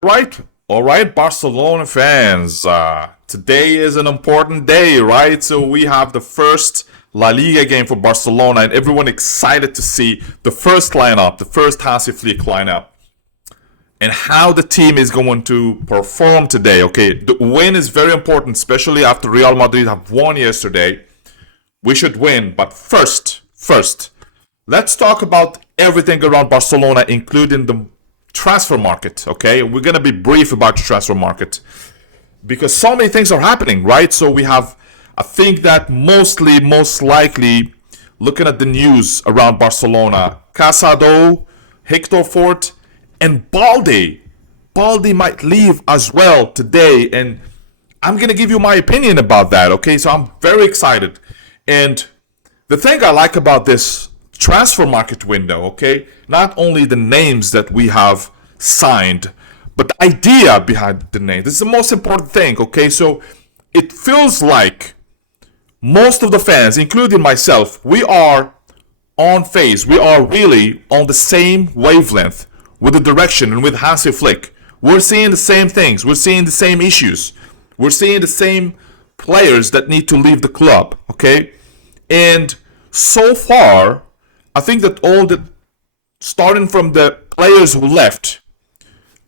Right, all right, Barcelona fans. Today is an important day, right? So we have the first La Liga game for Barcelona, and everyone excited to see the first lineup, the first Hansi Flick lineup, and how the team is going to perform today. Okay, the win is very important, especially after Real Madrid have won yesterday. We should win, but first, let's talk about everything around Barcelona, including the transfer market. Okay, we're gonna be brief about the transfer market because so many things are happening, right? So we have, I think that most likely, looking at the news around Barcelona, Casado, Hector Fort, and Balde. Balde might leave as well today, and I'm gonna give you my opinion about that. Okay, so I'm very excited, and the thing I like about this transfer market window, okay, not only the names that we have signed, but the idea behind the name. This is the most important thing, okay? So it feels like most of the fans, including myself, we are on phase. We are really on the same wavelength with the direction and with Hansi Flick. We're seeing the same things. We're seeing the same issues. We're seeing the same players that need to leave the club, okay? And so far, I think that all the starting from the players who left,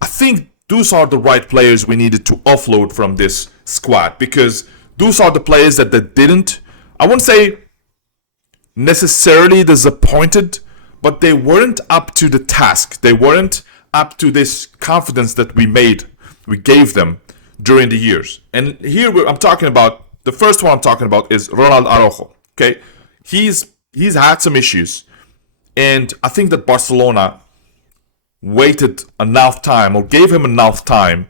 I think those are the right players we needed to offload from this squad because those are the players that didn't, I wouldn't say necessarily disappointed, but they weren't up to the task. They weren't up to this confidence that we gave them during the years. And here I'm talking about, the first one I'm talking about is Ronald Araujo. Okay, he's had some issues, and I think that Barcelona waited enough time or gave him enough time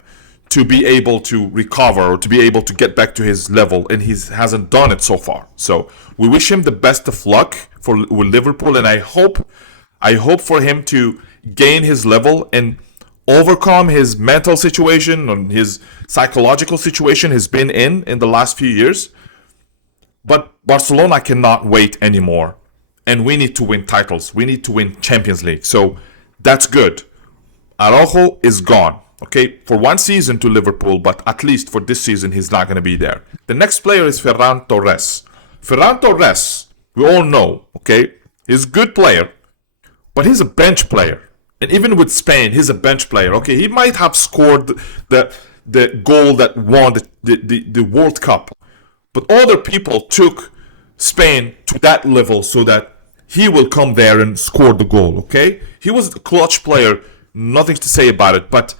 to be able to recover or to be able to get back to his level, and he hasn't done it so far. So we wish him the best of luck with Liverpool, and I hope for him to gain his level and overcome his mental situation and his psychological situation he's been in the last few years. But Barcelona cannot wait anymore, and we need to win titles. We need to win Champions League. So that's good. Araujo is gone. Okay, for one season to Liverpool, but at least for this season, he's not going to be there. The next player is Ferran Torres. Ferran Torres, we all know, okay, he's a good player, but he's a bench player. And even with Spain, he's a bench player. Okay, he might have scored the goal that won the World Cup, but other people took Spain to that level so that he will come there and score the goal, okay? He was a clutch player, nothing to say about it, but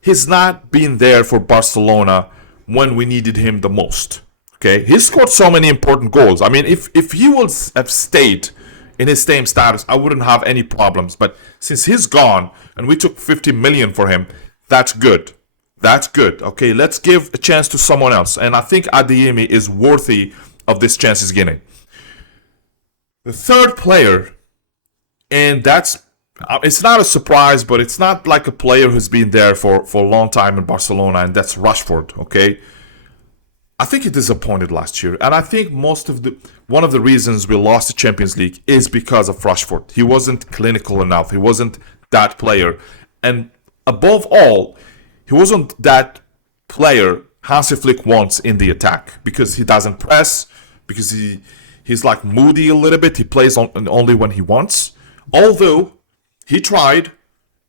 he's not been there for Barcelona when we needed him the most, okay? He scored so many important goals. I mean, if he would have stayed in his same status, I wouldn't have any problems. But since he's gone and we took 50 million for him, that's good. That's good. Okay, let's give a chance to someone else. And I think Adeyemi is worthy of this chance he's getting. The third player, and that's it's not a surprise, but it's not like a player who's been there for a long time in Barcelona, and that's Rashford. Okay, I think he disappointed last year, and I think one of the reasons we lost the Champions League is because of Rashford. He wasn't clinical enough. He wasn't that player, and above all, he wasn't that player Hansi Flick wants in the attack because he doesn't press, because he's like moody a little bit. He plays only when he wants. Although he tried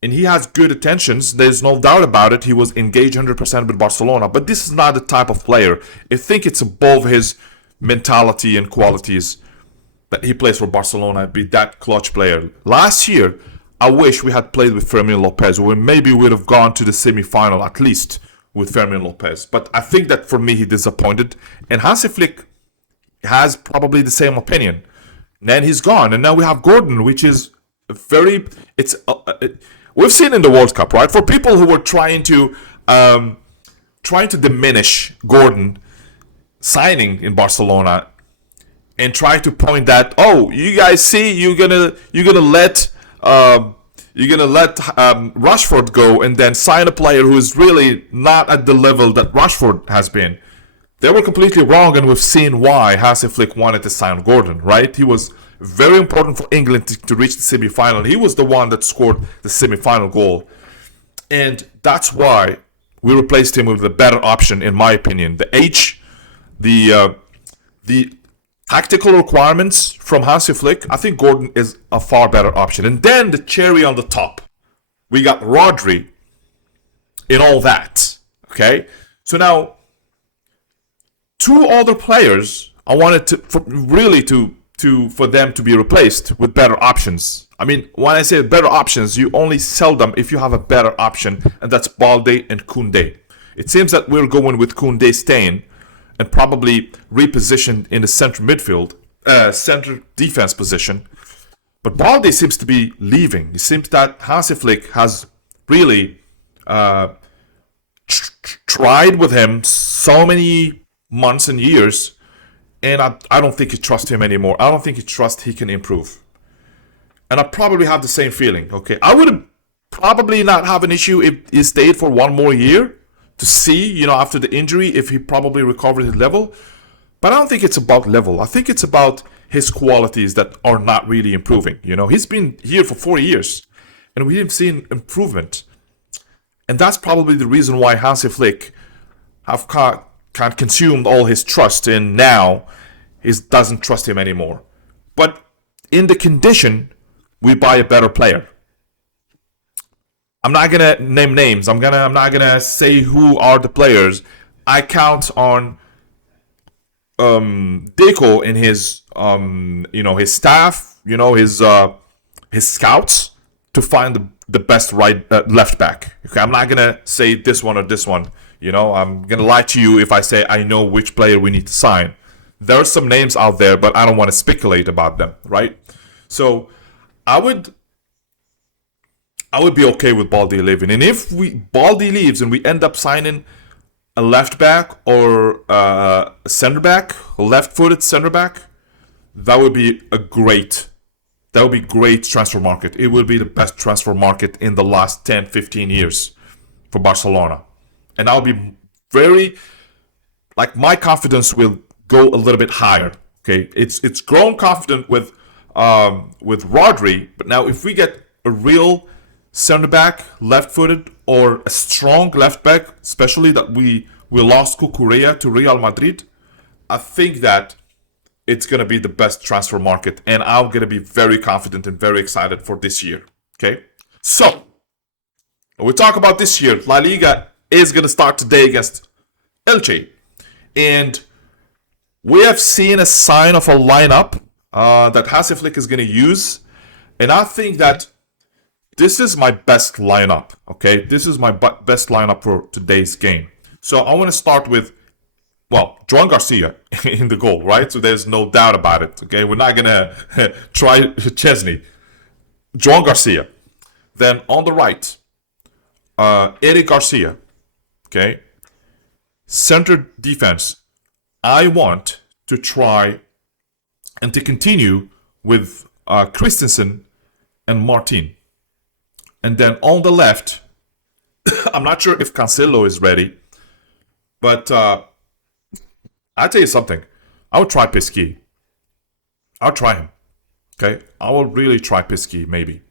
and he has good intentions, there's no doubt about it. He was engaged 100% with Barcelona, but this is not the type of player. I think it's above his mentality and qualities that he plays for Barcelona, be that clutch player. Last year, I wish we had played with Fermin Lopez, or maybe we would have gone to the semi-final at least with Fermin Lopez. But I think that for me, he disappointed. And Hansi Flick has probably the same opinion. And then he's gone, and now we have Gordon, which is we've seen in the World Cup, right? For people who were trying to diminish Gordon signing in Barcelona and try to point that, oh, you guys see, you're gonna let Rashford go and then sign a player who is really not at the level that Rashford has been. They were completely wrong, and we've seen why Hansi Flick wanted to sign Gordon, right? He was very important for England to reach the semi-final. He was the one that scored the semi-final goal. And that's why we replaced him with a better option, in my opinion. The age, the tactical requirements from Hansi Flick, I think Gordon is a far better option. And then the cherry on the top, we got Rodri in all that. Okay, so now two other players I wanted for them to be replaced with better options. I mean, when I say better options, you only sell them if you have a better option, and that's Balde and Koundé. It seems that we're going with Koundé staying and probably repositioned in the center midfield, center defense position. But Balde seems to be leaving. It seems that Hansi Flick has really tried with him so many months and years, and I don't think he trusts him anymore. I don't think he trusts he can improve. And I probably have the same feeling, okay? I would probably not have an issue if he stayed for one more year to see, after the injury, if he probably recovered his level. But I don't think it's about level. I think it's about his qualities that are not really improving. He's been here for 4 years, and we haven't seen improvement. And that's probably the reason why Hansi Flick have consumed all his trust, and now he doesn't trust him anymore. But in the condition, we buy a better player. I'm not gonna name names. I'm not gonna say who are the players. I count on Deco and his his staff, his scouts to find the best left back. Okay, I'm not gonna say this one or this one. I'm gonna lie to you if I say I know which player we need to sign. There are some names out there, but I don't want to speculate about them, right? So I would be okay with Balde leaving. And if Balde leaves and we end up signing a left back or a center back, a left-footed center back, that would be great transfer market. It would be the best transfer market in the last 10, 15 years for Barcelona. And I'll be my confidence will go a little bit higher. Okay, it's grown confident with Rodri, but now if we get a real center back, left-footed, or a strong left back, especially that we lost Cucurella to Real Madrid, I think that it's going to be the best transfer market, and I'm going to be very confident and very excited for this year. Okay, so we talk about this year. La Liga is going to start today against Elche, and we have seen a sign of a lineup that Hansi Flick is going to use, and I think that this is my best lineup. Okay, this is my best lineup for today's game. So I want to start with, Joan Garcia in the goal, right? So there's no doubt about it. Okay, we're not gonna try Chesney. Joan Garcia. Then on the right, Eric Garcia. Okay, center defense. I want to try and to continue with Christensen and Martin. And then on the left, I'm not sure if Cancelo is ready, but I'll tell you something. I would try Pisky. I'll try him. Okay? I will really try Pisky, maybe.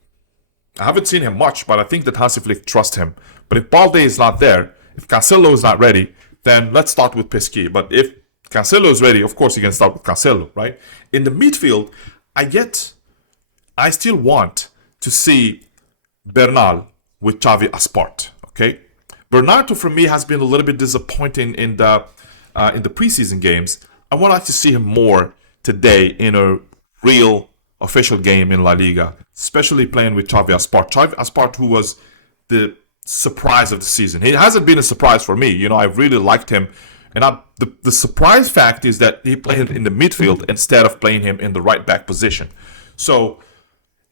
I haven't seen him much, but I think that Hansi Flick trusts him. But if Balde is not there, if Cancelo is not ready, then let's start with Pisky. But if Cancelo is ready, of course you can start with Cancelo, right? In the midfield, I still want to see Bernal with Xavi Aspart, okay? Bernardo, for me, has been a little bit disappointing in the preseason games. I would like to see him more today in a real official game in La Liga, especially playing with Xavi Aspart. Xavi Aspart, who was the surprise of the season. He hasn't been a surprise for me. I really liked him. And the surprise fact is that he played in the midfield instead of playing him in the right back position. So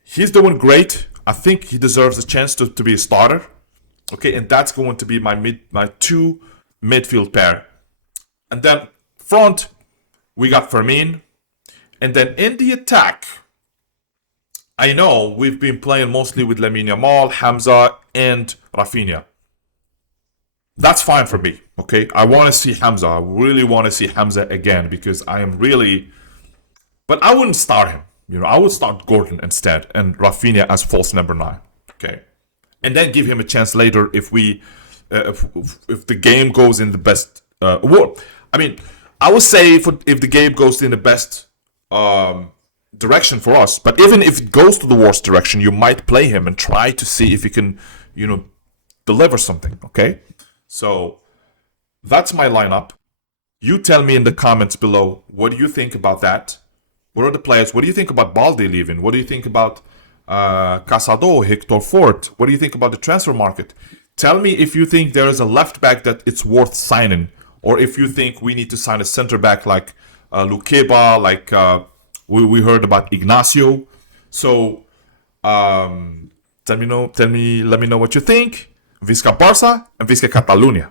he's doing great. I think he deserves a chance to be a starter. Okay, and that's going to be my two midfield pair. And then front, we got Fermin. And then in the attack, I know we've been playing mostly with Lamine Yamal, Hamza, and Rafinha. That's fine for me, okay? I want to see Hamza. I really want to see Hamza again because I am really... But I wouldn't start him. I would start Gordon instead and Rafinha as false number 9, okay? and then give him a chance later if the game goes in the best. I mean, I would say if the game goes in the best direction for us, but even if it goes to the worst direction, you might play him and try to see if he can, deliver something. Okay, so that's my lineup. You tell me in the comments below, what do you think about that? What are the players? What do you think about Balde leaving? What do you think about Casado, Hector Fort? What do you think about the transfer market? Tell me if you think there is a left back that it's worth signing, or if you think we need to sign a center back like Lukeba, like we heard about Ignacio. So let me know what you think. Visca Barça and Visca Catalunya.